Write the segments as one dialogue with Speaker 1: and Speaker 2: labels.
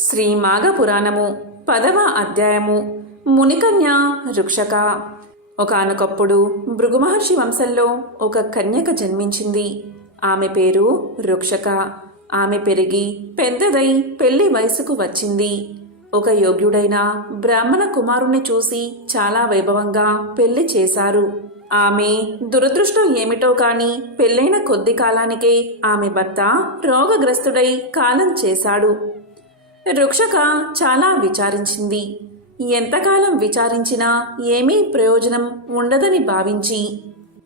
Speaker 1: శ్రీ మాఘపురాణము పదవ అధ్యాయము మునికన్య రుక్షక. ఒకానొకప్పుడు భృగుమహర్షి వంశంలో ఒక కన్యక జన్మించింది. ఆమె పేరు రుక్షక. ఆమె పెరిగి పెద్దదై పెళ్ళి వయసుకు వచ్చింది. ఒక యోగ్యుడైన బ్రాహ్మణ కుమారుణ్ణి చూసి చాలా వైభవంగా పెళ్ళి చేశారు. ఆమె దురదృష్టం ఏమిటో కాని పెళ్ళైన కొద్ది కాలానికే ఆమె భర్త రోగగ్రస్తుడై కాలం చేశాడు. రుక్షక చాలా విచారించింది. ఎంతకాలం విచారించినా ఏమీ ప్రయోజనం ఉండదని భావించి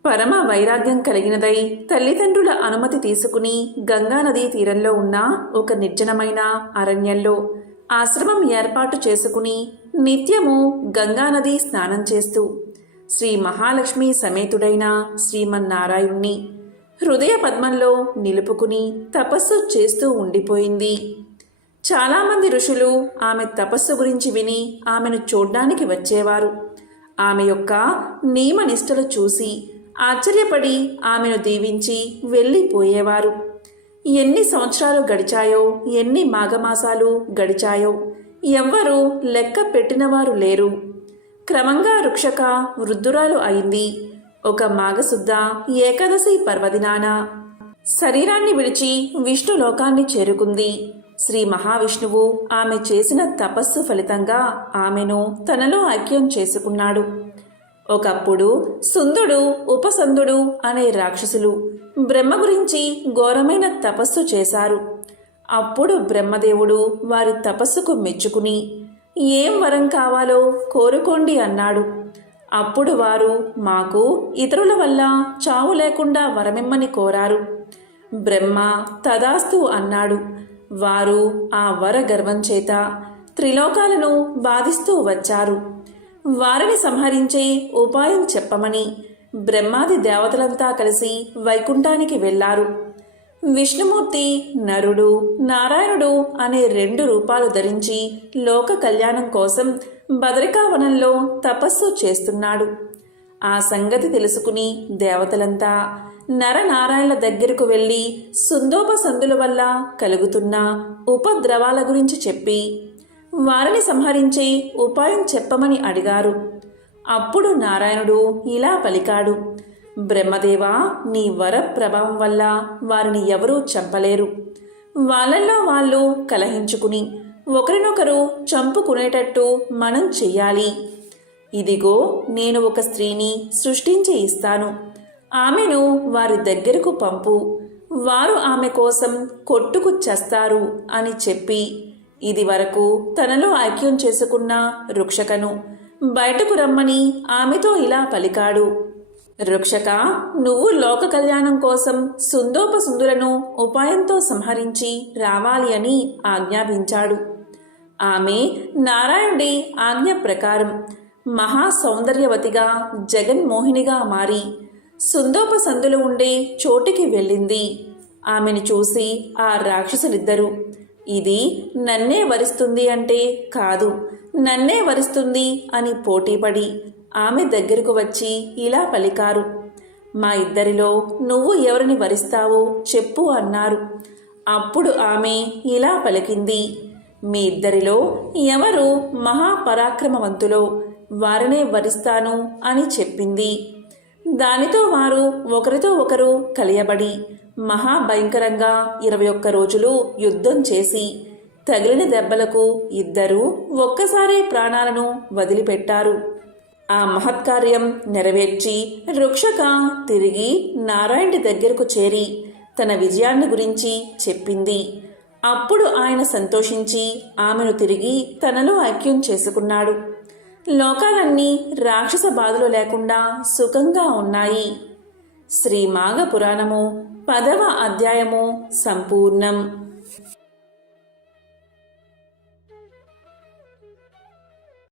Speaker 1: పరమ వైరాగ్యం కలిగినదై తల్లిదండ్రుల అనుమతి తీసుకుని గంగానదీ తీరంలో ఉన్న ఒక నిర్జనమైన అరణ్యంలో ఆశ్రమం ఏర్పాటు చేసుకుని నిత్యము గంగానది స్నానం చేస్తూ శ్రీ మహాలక్ష్మి సమేతుడైన శ్రీమన్నారాయణ్ణి హృదయ పద్మంలో నిలుపుకుని తపస్సు చేస్తూ ఉండిపోయింది. చాలామంది ఋషులు ఆమె తపస్సు గురించి విని ఆమెను చూడ్డానికి వచ్చేవారు. ఆమె యొక్క నియమనిష్టలు చూసి ఆశ్చర్యపడి ఆమెను దీవించి వెళ్ళిపోయేవారు. ఎన్ని సంవత్సరాలు గడిచాయో ఎన్ని మాఘమాసాలు గడిచాయో ఎవ్వరూ లెక్క పెట్టినవారు లేరు. క్రమంగా రుక్షక వృద్ధురాలు అయింది. ఒక మాఘశుద్ధ ఏకాదశి పర్వదినాన శరీరాన్ని విడిచి విష్ణు లోకాన్ని చేరుకుంది. శ్రీ మహావిష్ణువు ఆమె చేసిన తపస్సు ఫలితంగా ఆమెను తనలో ఐక్యం చేసుకున్నాడు. ఒకప్పుడు సుందుడు ఉపసందుడు అనే రాక్షసులు బ్రహ్మ గురించి ఘోరమైన తపస్సు చేశారు. అప్పుడు బ్రహ్మదేవుడు వారి తపస్సుకు మెచ్చుకుని ఏం వరం కావాలో కోరుకోండి అన్నాడు. అప్పుడు వారు మాకు ఇతరుల వల్ల చావు లేకుండా వరమిమ్మని కోరారు. బ్రహ్మ తదాస్తు అన్నాడు. వారు ఆ వర గర్వం చేత త్రిలోకాలను బాధిస్తూ వచ్చారు. వారిని సంహరించే ఉపాయం చెప్పమని బ్రహ్మాది దేవతలంతా కలిసి వైకుంఠానికి వెళ్ళారు విష్ణుమూర్తి నరుడు నారాయణుడు అనే రెండు రూపాలు ధరించి లోక కళ్యాణం కోసం బదరికావనంలో తపస్సు చేస్తున్నాడు. ఆ సంగతి తెలుసుకుని దేవతలంతా నరనారాయణల దగ్గరకు వెళ్ళి సుందోపసందుల వల్ల కలుగుతున్న ఉపద్రవాల గురించి చెప్పి వారిని సంహరించే ఉపాయం చెప్పమని అడిగారు. అప్పుడు నారాయణుడు ఇలా పలికాడు బ్రహ్మదేవ నీ వర ప్రభావం వల్ల వారిని ఎవరూ చంపలేరు. వాళ్ళల్లో వాళ్ళు కలహించుకుని ఒకరినొకరు చంపుకునేటట్టు మనం చెయ్యాలి. ఇదిగో నేను ఒక స్త్రీని సృష్టించి ఇస్తాను. ఆమెను వారి దగ్గరకు పంపు. వారు ఆమె కోసం కొట్టుకు చేస్తారు అని చెప్పి ఇది వరకు తనలో ఐక్యం చేసుకున్న రుక్షకను బయటకు రమ్మని ఆమెతో ఇలా పలికాడు. రుక్షక నువ్వు లోక కళ్యాణం కోసం సుందోపసుందులను ఉపాయంతో సంహరించి రావాలి అని ఆజ్ఞాపించాడు. ఆమె నారాయణుడి ఆజ్ఞ ప్రకారం మహా సౌందర్యవతిగా జగన్మోహినిగా మారి సుందోపసందులు ఉండే చోటికి వెళ్ళింది. ఆమెను చూసి ఆ రాక్షసులిద్దరూ ఇది నన్నే వరిస్తుంది అంటే కాదు నన్నే వరిస్తుంది అని పోటీపడి ఆమె దగ్గరకు వచ్చి ఇలా పలికారు మా ఇద్దరిలో నువ్వు ఎవరిని వరిస్తావో చెప్పు అన్నారు. అప్పుడు ఆమె ఇలా పలికింది మీ ఇద్దరిలో ఎవరు మహాపరాక్రమవంతులో వారినే వరిస్తాను అని చెప్పింది. దానితో వారు ఒకరితో ఒకరు కలియబడి మహాభయంకరంగా ఇరవై ఒక్క రోజులు యుద్ధం చేసి తగిలిన దెబ్బలకు ఇద్దరూ ఒక్కసారే ప్రాణాలను వదిలిపెట్టారు. ఆ మహత్కార్యం నెరవేర్చి రుక్షక తిరిగి నారాయణుడి దగ్గరకు చేరి తన విజయాన్ని గురించి చెప్పింది. అప్పుడు ఆయన సంతోషించి ఆమెను తిరిగి తనలో ఐక్యం చేసుకున్నాడు. లోకాలన్నీ రాక్షస బాధలు లేకుండా సుఖంగా ఉన్నాయి. శ్రీ మాఘ పురాణము పదవ అధ్యాయము సంపూర్ణం.